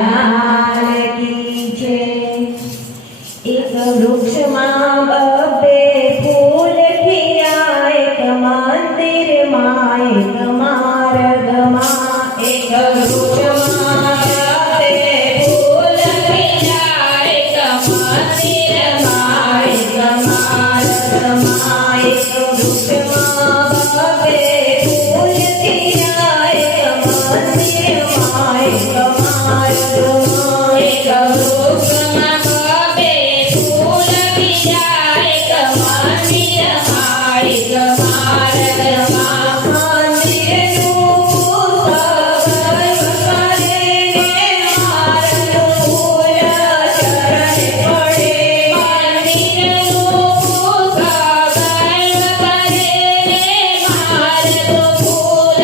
લાલ કી છે। એક વૃક્ષમાં બબ્બે ફૂલ ખીલ્યા, એક મંદિરમાં એક માર્ગમાં। એક વૃક્ષમાં બબ્બે ફૂલ ખીલ્યા, એક મંદિરમાં એક માર્ગમાં। એક વૃક્ષમાં બબ્બે ફૂલ ખીલ્યા, એક મંદિરમાં એક માર્ગમાં। એક વૃક્ષમાં બબ્બે ફૂલ ખીલ્યા, એક મંદિરમાં એક માર્ગમાં। મંદિરનું પૂજન કરે ને માર્ગનું ફૂલ ચરણે પડે। મંદિરનું પૂજન કરે ને માર્ગનું ફૂલ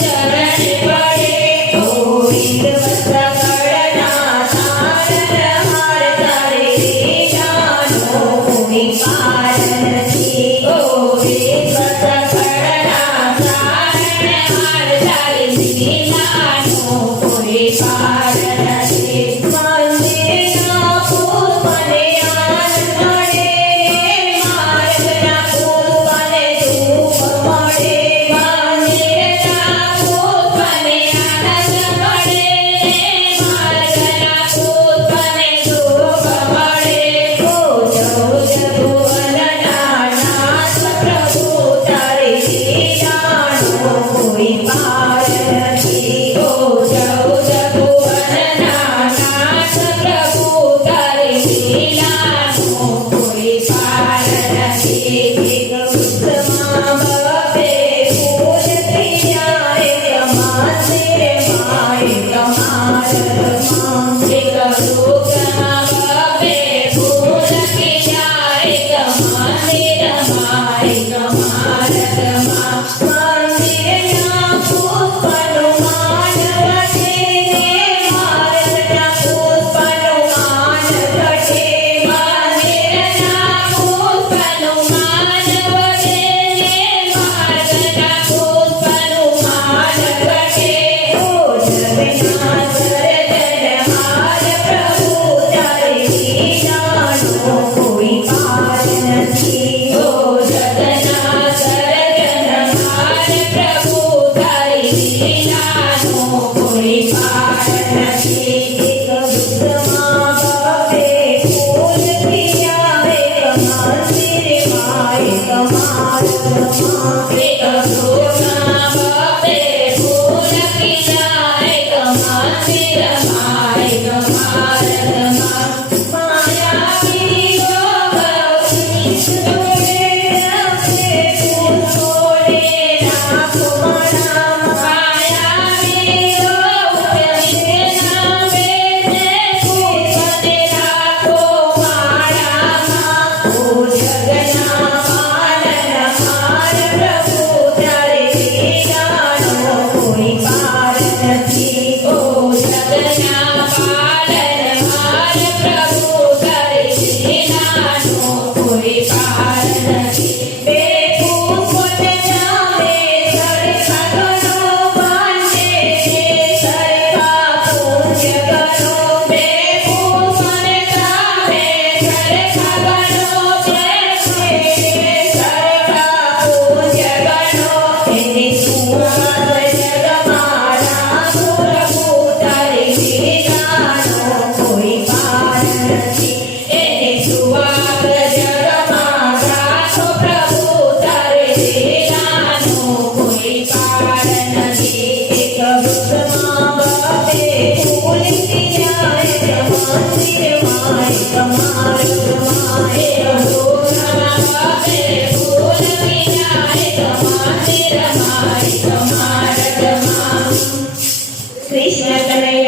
ચરણે પડે। ગોવિંદ વત્સકળના તારણહાર તારે લીલાનો કોઈ પાર નથી। ગોવિંદ વત્સકળના તારણહાર તારે લીલાનો કોઈ પાર નથી। મંદિરના પુષ્પને આનંદ મળે ને માર્ગના પુષ્પને ધૂપ મળે। મંદિરના પુષ્પને આનંદ મળે ને માર્ગના પુષ્પને ધૂપ મળે। ઓ ચૌદ ભુવનના નાથ પ્રભુ તારે લીલાનો કોઈ પાર નથી। ઓ ચૌદ ભુવનના નાથ પ્રભુ તારે લીલાનો કોઈ પાર નથી। એક વૃક્ષમાં બબ્બે ફૂલ ખીલ્યા, એક મંદિરમાં એક માર્ગમાં। એક વૃક્ષમાં બબ્બે ફૂલ ખીલ્યા, એક મંદિરમાં એક માર્ગમાં। મંદિરના પુષ્પનું માન વધે ને માર્ગના પુષ્પનું માન ઘટે। મંદિરના પુષ્પનું માન વધે ને માર્ગના પુષ્પનું માન ઘટે। ઓ જગન્નાથ સર્જનહાર પ્રભુ તારે લીલાનો કોઈ પાર નથી। ઓ જગન્નાથ સર્જનહાર પ્રભુ તારે લીલાનો કોઈ પાર નથી। એક વૃક્ષમાં બબ્બે ફૂલ ખીલ્યા, એક મંદિરમાં એક માર્ગમાં। એક વૃક્ષમાં બબ્બે ફૂલ ખીલ્યા, એક મંદિરમાં એક માર્ગમાં। માયાવીઓ ગૌરી જોડે રમે ફૂલ છોડે નાખો માળામાં। માયાવીઓ ઉતરે નામે ને ફૂલને નાખો માળામાં। ઓ જગના પાલનહાર પ્રભુ તારે લીલાનો કોઈ પાર નથી। ઓ જગના પાલનહાર પ્રભુ તારે લીલાનો કોઈ પાર નથી। બે પુષ્પને નામે સરખા ગણો, બાંધે છે સરખા પૂજ્ય કરો। બે પુષ્પને નામે સરખા ગણો, છે સરખા પૂજ્ય ગણો। એની સુવાસ જગમાં રાખો પ્રભુ તારે લીલાનો કોઈ પાર નથી। એની સુવાસ જગમાં રાખો પ્રભુ તારે લીલાનો કોઈ પાર નથી। એક વૃક્ષમાં બબ્બે ફૂલ ખીલ્યા, એક મંદિરમાં એક માર્ગમાં। એક વૃક્ષમાં બબ્બે ફૂલ ખીલ્યા, એક મંદિરમાં એક માર્ગમાં। કૃષ્ણ કનૈયા